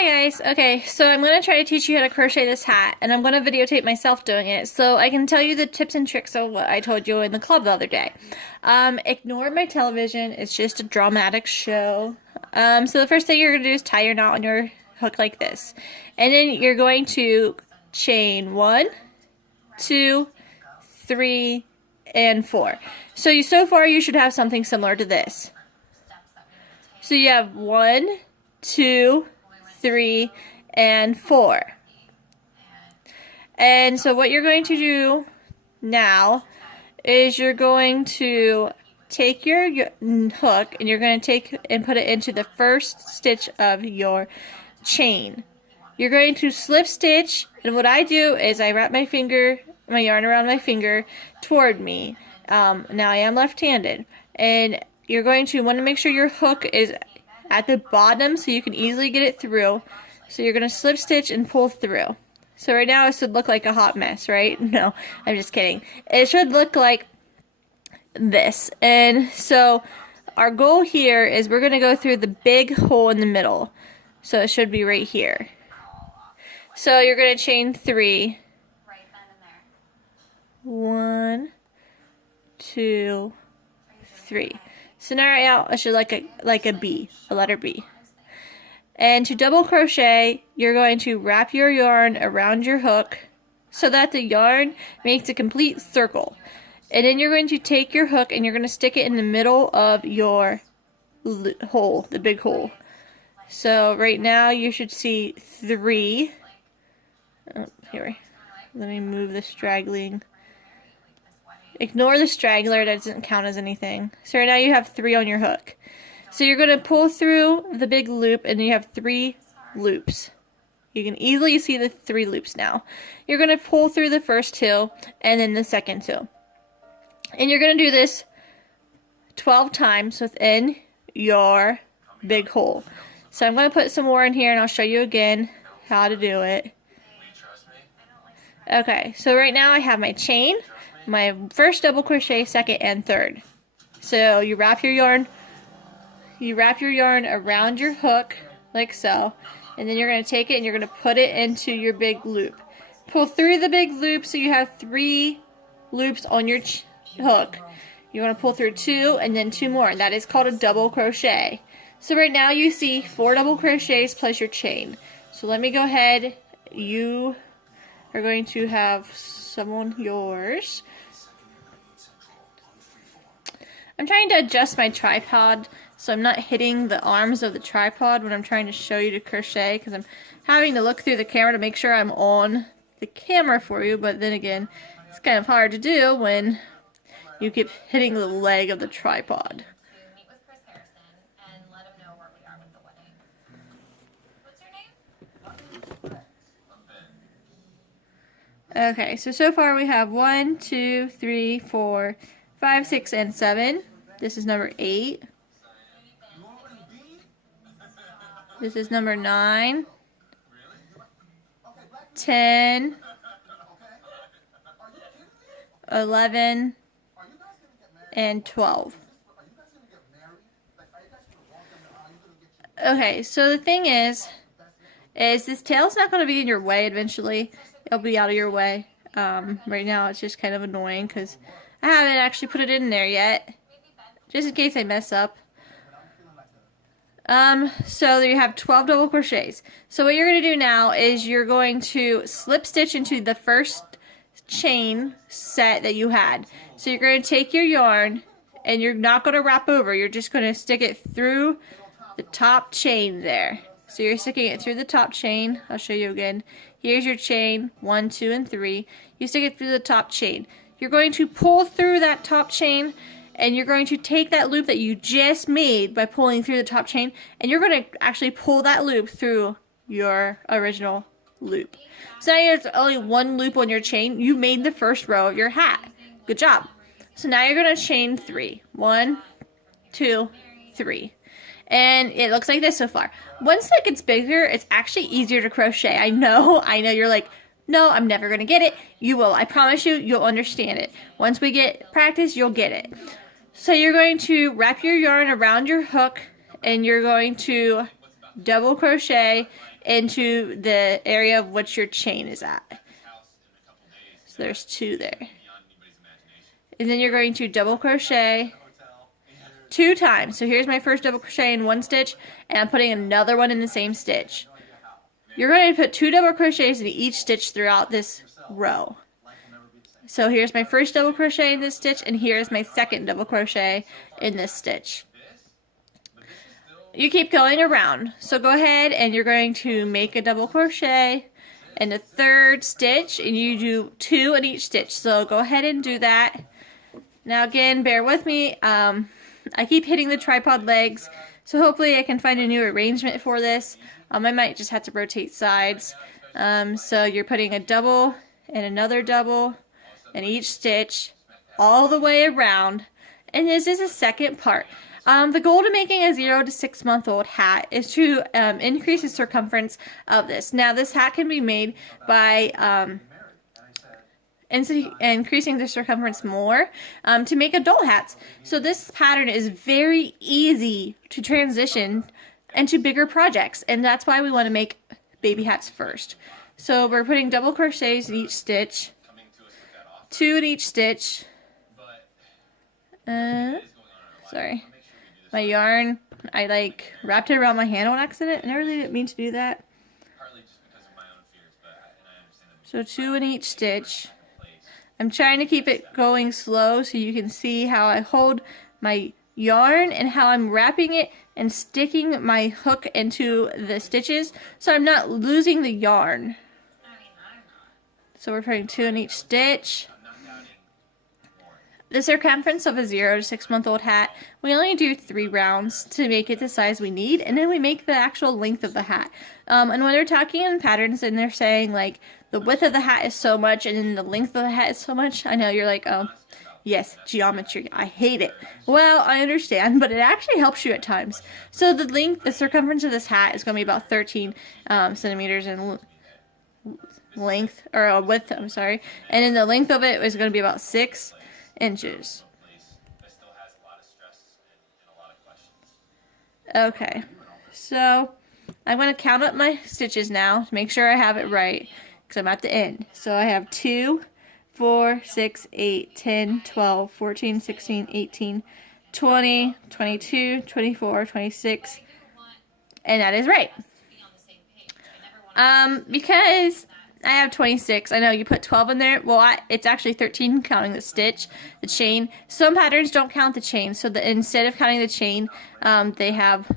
Hi guys, okay, so I'm going to try to teach you how to crochet this hat, and I'm going to videotape myself doing it, so I can tell you the tips and tricks of what I told you in the club the other day. Ignore my television, it's just a dramatic show. So the first thing you're going to do is tie your knot on your hook like this. And then you're going to chain 1, 2, 3, and 4. So far you should have something similar to this. So you have 1, 2, 3, and 4. And so what you're going to do now is you're going to take your hook and you're going to take and put it into the first stitch of your chain. You're going to slip stitch, and what I do is I wrap my yarn around my finger toward me. Now I am left-handed, and you're going to want to make sure your hook is at the bottom so you can easily get it through. So you're going to slip stitch and pull through. So right now it should look like a hot mess, right? No, I'm just kidding. It should look like this. And so our goal here is we're going to go through the big hole in the middle. So it should be right here. So you're going to chain 3. 1, 2, 3. So now right out, it should look like a B, a letter B. And to double crochet, you're going to wrap your yarn around your hook so that the yarn makes a complete circle. And then you're going to take your hook and you're going to stick it in the middle of your hole, the big hole. So right now you should see 3. Oh, here, let me move the straggling. Ignore the straggler, that doesn't count as anything. So right now you have 3 on your hook. So you're going to pull through the big loop and you have 3 loops. You can easily see the 3 loops now. You're going to pull through the first 2 and then the second 2. And you're going to do this 12 times within your big hole. So I'm going to put some more in here and I'll show you again how to do it. Okay, so right now I have my chain, my first double crochet, second, and third. So you wrap your yarn around your hook like so, and then you're going to take it and you're going to put it into your big loop. Pull through the big loop so you have 3 loops on your hook. You want to pull through 2 and then 2 more, and that is called a double crochet. So right now you see 4 double crochets plus your chain. So let me go ahead. You are going to have some on yours. I'm trying to adjust my tripod so I'm not hitting the arms of the tripod when I'm trying to show you to crochet, because I'm having to look through the camera to make sure I'm on the camera for you, but then again, it's kind of hard to do when you keep hitting the leg of the tripod. Okay, so far we have 1, 2, 3, 4, 5, 6, and 7. This is number 8. This is number 9. 10. 11. And 12. Okay, so the thing is this tail's not going to be in your way eventually. It'll be out of your way. Right now it's just kind of annoying because I haven't actually put it in there yet, just in case I mess up. So there you have 12 double crochets. So what you're going to do now is you're going to slip stitch into the first chain set that you had. So you're going to take your yarn and you're not going to wrap over. You're just going to stick it through the top chain there. So you're sticking it through the top chain. I'll show you again. Here's your chain, 1, 2, and 3. You stick it through the top chain. You're going to pull through that top chain, and you're going to take that loop that you just made by pulling through the top chain, and you're going to actually pull that loop through your original loop. So now there's only 1 loop on your chain. You made the first row of your hat. Good job. So now you're going to chain 3. 1, 2, 3. And it looks like this so far. Once it gets bigger, it's actually easier to crochet. I know you're like, no, I'm never going to get it. You will. I promise you, you'll understand it. Once we get practice, you'll get it. So you're going to wrap your yarn around your hook, and you're going to double crochet into the area of which your chain is at. So there's 2 there. And then you're going to double crochet 2 times. So here's my first double crochet in 1 stitch, and I'm putting another one in the same stitch. You're going to put 2 double crochets in each stitch throughout this row. So here's my first double crochet in this stitch, and here's my second double crochet in this stitch. You keep going around. So go ahead and you're going to make a double crochet in the 3rd stitch, and you do 2 in each stitch. So go ahead and do that. Now again, bear with me. I keep hitting the tripod legs, so hopefully I can find a new arrangement for this. I might just have to rotate sides. So you're putting a double and another double in each stitch all the way around, and this is the second part. The goal to making a 0 to 6 month old hat is to increase the circumference of this. Now this hat can be made by increasing the circumference more to make adult hats. So this pattern is very easy to transition into bigger projects, and that's why we want to make baby hats first. So we're putting double crochets in each stitch, 2 in each stitch. Sorry, my yarn, I wrapped it around my hand on accident, and I really didn't mean to do that. So 2 in each stitch. I'm trying to keep it going slow so you can see how I hold my yarn and how I'm wrapping it and sticking my hook into the stitches so I'm not losing the yarn. So we're putting 2 in each stitch. The circumference of a 0 to 6 month old hat, we only do 3 rounds to make it the size we need, and then we make the actual length of the hat. And when they're talking in patterns and they're saying like the width of the hat is so much and then the length of the hat is so much, I know you're like, oh yes, geometry, I hate it. Well, I understand, but it actually helps you at times. So the circumference of this hat is going to be about 13 centimeters in length, or width, I'm sorry, and then the length of it is going to be about 6 inches. Okay, so I'm going to count up my stitches now to make sure I have it right, because I'm at the end. So I have 2, 4, 6, 8, 10, 12, 14, 16, 18, 20, 22, 24, 26, and that is right. Because I have 26. I know you put 12 in there. Well, it's actually 13 counting the stitch, the chain. Some patterns don't count the chain, so instead of counting the chain, they have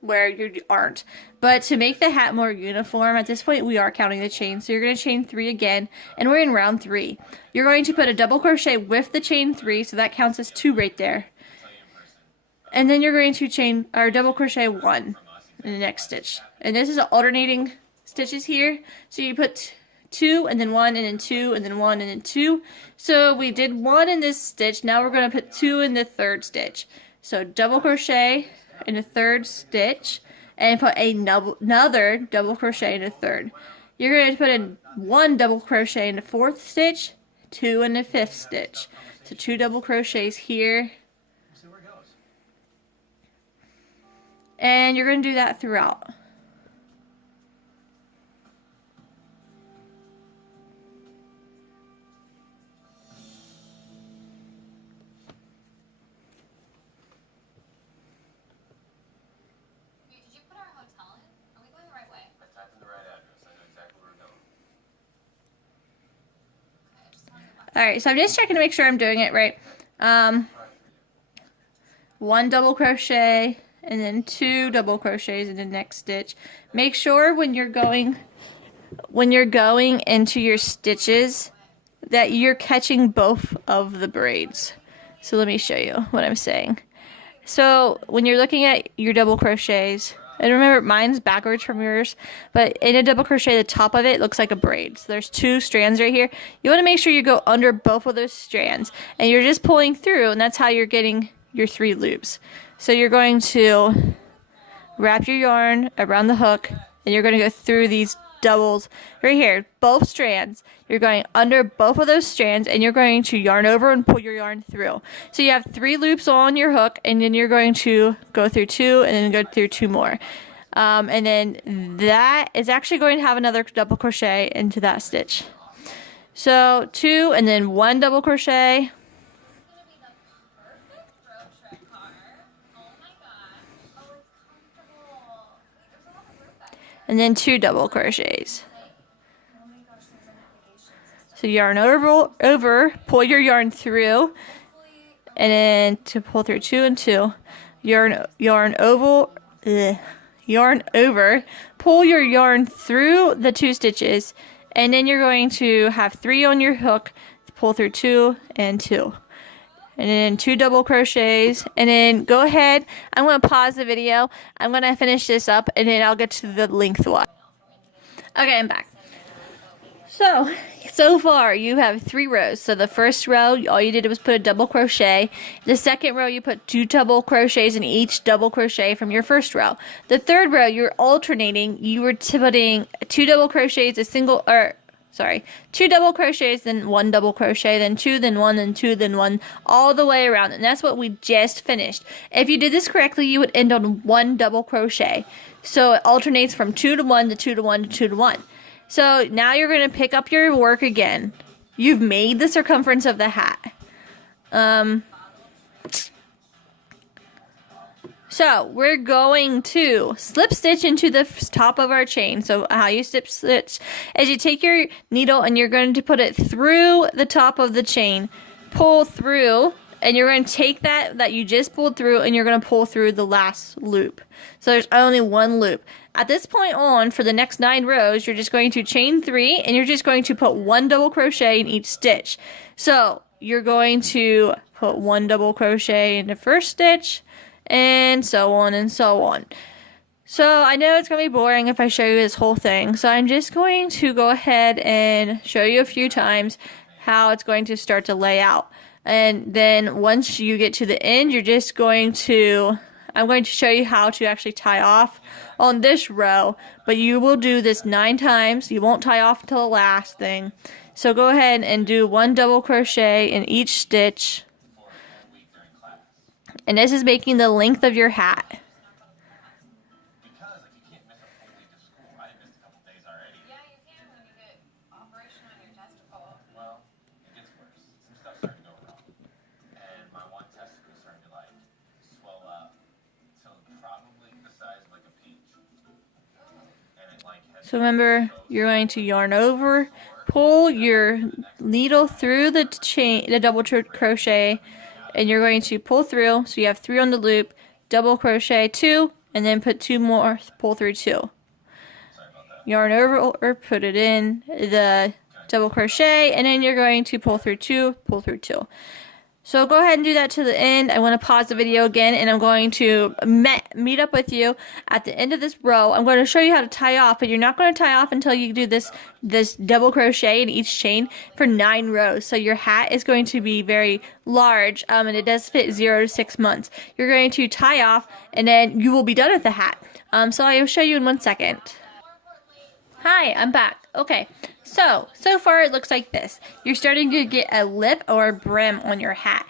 where you aren't. But to make the hat more uniform, at this point we are counting the chain. So you're going to chain 3 again, and we're in round 3. You're going to put a double crochet with the chain 3, so that counts as 2 right there. And then you're going to chain or double crochet 1 in the next stitch. And this is alternating stitches here, so you put 2 and then 1 and then 2 and then 1 and then 2. So we did 1 in this stitch. Now we're going to put 2 in the 3rd stitch. So double crochet in the 3rd stitch and put another double crochet in the 3rd. You're going to put in 1 double crochet in the 4th stitch, 2 in the 5th stitch. So 2 double crochets here, and you're going to do that throughout. Alright, so I'm just checking to make sure I'm doing it right. 1 double crochet and then 2 double crochets in the next stitch. Make sure when you're going into your stitches that you're catching both of the braids. So let me show you what I'm saying. So when you're looking at your double crochets, and remember mine's backwards from yours, but in a double crochet the top of it looks like a braid. So there's 2 strands right here. You want to make sure you go under both of those strands and you're just pulling through, and that's how you're getting your 3 loops. So you're going to wrap your yarn around the hook and you're going to go through these doubles right here, both strands. You're going under both of those strands and you're going to yarn over and pull your yarn through. So you have 3 loops on your hook, and then you're going to go through 2 and then go through 2 more. And then that is actually going to have another double crochet into that stitch. So 2 and then 1 double crochet. And then 2 double crochets. So yarn over, pull your yarn through, and then to pull through 2 and 2, yarn over, pull your yarn through the 2 stitches, and then you're going to have 3 on your hook, pull through 2 and 2. And then 2 double crochets, and then go ahead, I'm going to pause the video, I'm going to finish this up, and then I'll get to the lengthwise. Okay, I'm back. So far you have 3 rows. So the first row, all you did was put a double crochet. The second row, you put 2 double crochets in each double crochet from your first row. The third row, you're alternating. You were putting 2 double crochets, 2 double crochets, then 1 double crochet, then 2, then 1, then 2, then 1, all the way around. And that's what we just finished. If you did this correctly, you would end on 1 double crochet. So it alternates from 2 to 1 to 2 to 1 to 2 to 1. So now you're going to pick up your work again. You've made the circumference of the hat. So we're going to slip stitch into the top of our chain. So how you slip stitch is you take your needle and you're going to put it through the top of the chain, pull through, and you're going to take that you just pulled through and you're going to pull through the last loop. So there's only 1 loop. At this point on, for the next 9 rows, you're just going to chain 3 and you're just going to put 1 double crochet in each stitch. So you're going to put 1 double crochet in the first stitch and so on and so on. So I know it's going to be boring if I show you this whole thing. So I'm just going to go ahead and show you a few times how it's going to start to lay out. And then once you get to the end, you're just going to... I'm going to show you how to actually tie off on this row, but you will do this 9 times. You won't tie off until the last thing. So go ahead and do 1 double crochet in each stitch. And this is making the length of your hat. So remember, you're going to yarn over, pull your needle through the chain, the double crochet, and you're going to pull through. So you have 3 on the loop, double crochet 2, and then put 2 more, pull through 2. Yarn over or put it in the double crochet, and then you're going to pull through 2, pull through 2. So go ahead and do that to the end. I want to pause the video again, and I'm going to meet up with you at the end of this row. I'm going to show you how to tie off, but you're not going to tie off until you do this double crochet in each chain for 9 rows. So your hat is going to be very large, and it does fit 0 to 6 months. You're going to tie off, and then you will be done with the hat. So I will show you in 1 second. Hi, I'm back. Okay, so far it looks like this. You're starting to get a lip or a brim on your hat.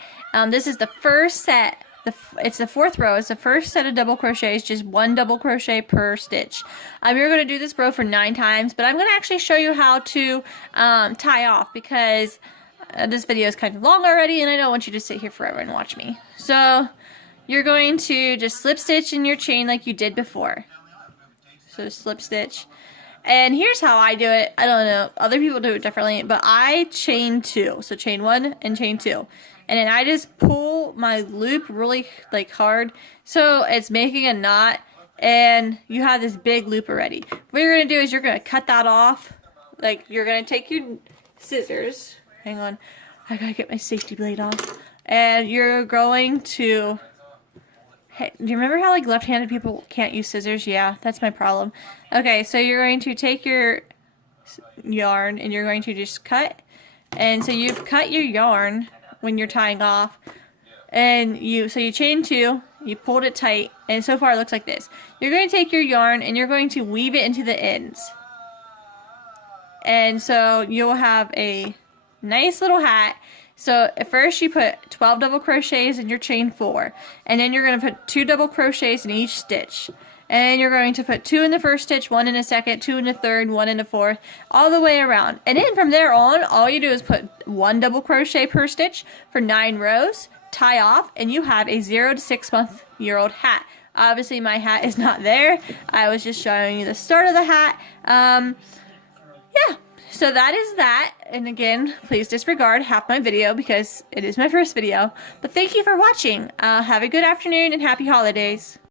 This is the first set. It's the 4th row. It's the first set of double crochets, just 1 double crochet per stitch. You're going to do this row for 9 times, but I'm going to actually show you how to tie off because this video is kind of long already and I don't want you to sit here forever and watch me. So you're going to just slip stitch in your chain like you did before. So slip stitch. And here's how I do it. I don't know. Other people do it differently, but I chain 2. So chain 1 and chain 2. And then I just pull my loop really hard. So it's making a knot and you have this big loop already. What you're going to do is you're going to cut that off. You're going to take your scissors. Hang on. I got to get my safety blade off. And you're going to... Hey, do you remember how left-handed people can't use scissors? Yeah, that's my problem. Okay, so you're going to take your yarn and you're going to just cut. And so you've cut your yarn when you're tying off. And you chain 2, you pulled it tight, and so far it looks like this. You're going to take your yarn and you're going to weave it into the ends. And so you'll have a nice little hat. So at first you put 12 double crochets in your chain 4, and then you're going to put 2 double crochets in each stitch, and you're going to put 2 in the first stitch, 1 in the second, 2 in the third, 1 in the fourth, all the way around. And then from there on, all you do is put 1 double crochet per stitch for 9 rows, tie off, and you have a 0 to 6 month year old hat. Obviously my hat is not there. I was just showing you the start of the hat. Yeah, so that is that. And again, please disregard half my video because it is my first video. But thank you for watching. Have a good afternoon and happy holidays.